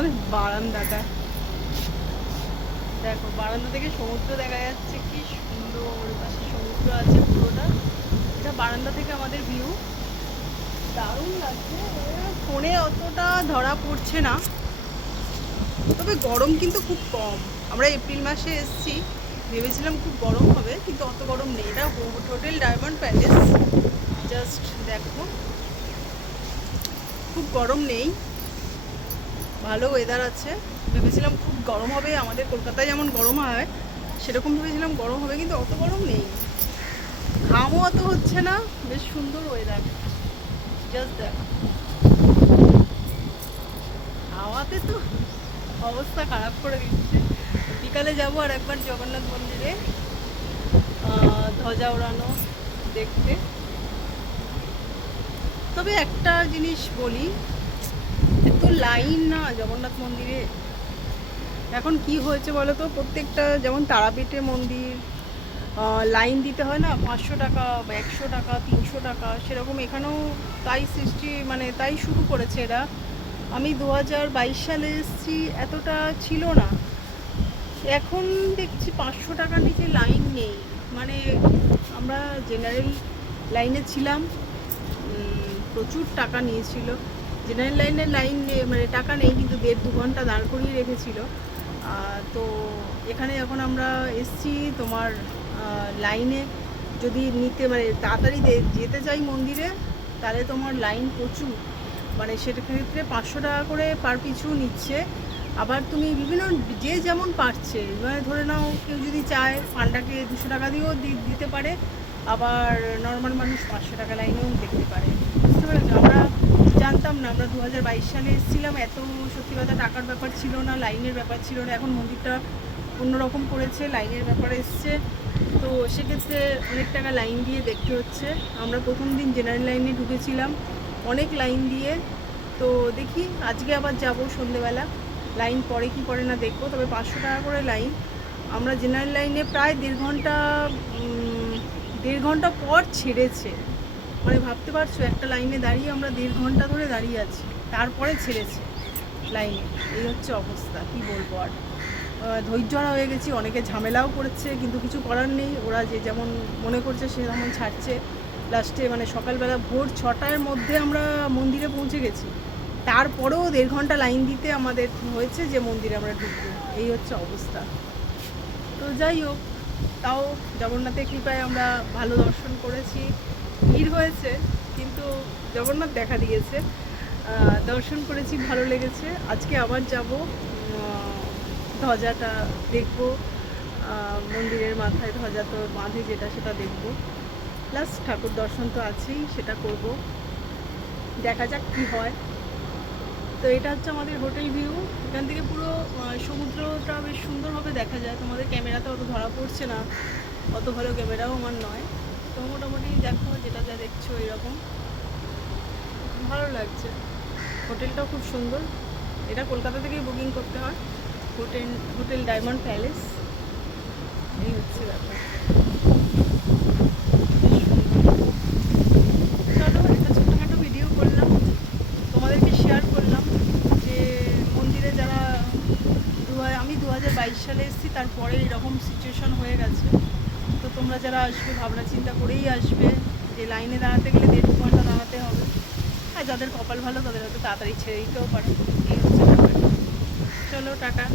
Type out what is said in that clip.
আমাদের বারান্দাটা, দেখো বারান্দা থেকে সমুদ্র দেখা যাচ্ছে, কি সুন্দর, পাশে সমুদ্র আছে পুরোটা। এটা বারান্দা থেকে আমাদের ভিউ, দারুণ লাগছে। ফোনে অতটা ধরা পড়ছে না, তবে গরম কিন্তু খুব কম। আমরা এপ্রিল মাসে এসেছি, ভেবেছিলাম খুব গরম হবে, কিন্তু অত গরম নেই। এটা হোটেল ডায়মন্ড প্যালেস, জাস্ট দেখো, খুব গরম নেই, ভালো ওয়েদার আছে। ভেবেছিলাম খুব গরম হবে, আমাদের কলকাতায় যেমন গরম হয় সেরকম ভেবেছিলাম গরম হবে, কিন্তু অত গরম নেই, ঘামও অত হচ্ছে না, বেশ সুন্দর ওয়েদার। জাস্ট দেখো, হাওয়াতে তো অবস্থা খারাপ করে দিচ্ছে। বিকালে যাবো আর একবার জগন্নাথ মন্দিরে ধ্বজা ওড়ানো দেখতে। তবে একটা জিনিস বলি, এত লাইন না জগন্নাথ মন্দিরে। এখন কি হয়েছে বলো তো, প্রত্যেকটা যেমন তারাপীঠে মন্দির লাইন দিতে হয় না, 500 টাকা বা 100 টাকা 300 টাকা, সেরকম এখানেও তাই সৃষ্টি, মানে তাই শুরু করেছে এরা। আমি 2022 সালে এসেছি, এতটা ছিল না, এখন দেখছি 500 টাকার নিচে লাইন নেই। মানে আমরা জেনারেল লাইনে ছিলাম, প্রচুর টাকা নিয়েছিল। জেনারেল লাইনের লাইন নেই, মানে টাকা নেই, কিন্তু 1.5-2 ঘন্টা দাঁড় করিয়ে রেখেছিল। তো এখানে যখন আমরা এসছি, তোমার লাইনে যদি নিতে, মানে তাড়াতাড়ি যেতে চাই মন্দিরে, তাহলে তোমার লাইন প্রচুর, মানে সেটা ক্ষেত্রে 500 টাকা করে পার পিছু নিচ্ছে। আবার তুমি বিভিন্ন, যে যেমন পারছে, মানে ধরে নাও কেউ যদি চায় পান্ডাকে 200 টাকা দিয়েও দিতে পারে, আবার নর্মাল মানুষ 500 টাকা লাইনেও দেখতে পারে। বুঝতে পেরেছো? আমরা জানতাম না, আমরা 2022 সালে এসেছিলাম, এত সত্যি কথা টাকার ব্যাপার ছিল না, লাইনের ব্যাপার ছিল না। এখন মন্দিরটা অন্যরকম করেছে, লাইনের ব্যাপার এসছে, তো সেক্ষেত্রে অনেক টাকা লাইন দিয়ে দেখতে হচ্ছে। আমরা প্রথম দিন জেনারেল লাইনে ঢুকেছিলাম, অনেক লাইন দিয়ে। তো দেখি আজকে আবার যাব সন্ধেবেলা, লাইন পড়ে কি পড়ে না দেখবো। তবে 500 টাকা করে লাইন। আমরা জেনারেল লাইনে প্রায় 1.5 ঘন্টা পর ছেড়েছে। মানে ভাবতে পারছো, একটা লাইনে দাঁড়িয়ে আমরা 1.5 ঘন্টা ধরে দাঁড়িয়ে আছি, তারপরে ছেড়েছে লাইনে। এই হচ্ছে অবস্থা, কি বলবো আর। ধৈর্যহারা হয়ে গেছি, অনেকে ঝামেলাও করেছে, কিন্তু কিছু করার নেই, ওরা যে যেমন মনে করছে সে যেমন ছাড়ছে। লাস্টে মানে সকালবেলা ভোর 6টার মধ্যে আমরা মন্দিরে পৌঁছে গেছি, তারপরেও 1.5 ঘন্টা লাইন দিতে আমাদের হয়েছে যে মন্দিরে আমরা ঢুকবো। এই হচ্ছে অবস্থা। তো যাই হোক, তাও জগন্নাথের কৃপায় আমরা ভালো দর্শন করেছি। ভিড় হয়েছে, কিন্তু জগন্নাথ দেখা দিয়েছে, দর্শন করেছি, ভালো লেগেছে। আজকে আবার যাব, ধ্বজাটা দেখব, মন্দিরের মাথায় ধ্বজা তো বাঁধে যেটা, সেটা দেখব। প্লাস ঠাকুর দর্শন তো আছেই, সেটা করব। দেখা যাক কি হয়। তো এটা হচ্ছে আমাদের হোটেল ভিউ। এখান থেকে পুরো সমুদ্রটা বেশ সুন্দরভাবে দেখা যায়। তোমাদের ক্যামেরাতে অত ধরা পড়ছে না, অত ভালো ক্যামেরাও আমার নয়। তো মোটামুটি দেখো, যেটা যা দেখছো এরকম ভালো লাগছে। হোটেলটাও খুব সুন্দর। এটা কলকাতা থেকেই বুকিং করতে হয়, হোটেল ডায়মন্ড প্যালেস। এই হচ্ছে ব্যাপার। চলো, একটা ছোট্টখাটো ভিডিও করলাম, তোমাদেরকে শেয়ার করলাম যে মন্দিরে যারা আমি 2022 সালে এসেছি, তারপরে এরকম সিচুয়েশন হয়ে গেছে। তো তোমরা যারা আসবে ভাবনা চিন্তা করেই আসবে, যে লাইনে দাঁড়াতে গেলে 1.5 ঘন্টা দাঁড়াতে হবে। আর যাদের কপাল ভালো তাদের হয়তো তাড়াতাড়ি ছেড়ে দিতেও পারে। এই হচ্ছে ব্যাপার। চলো, টাটা।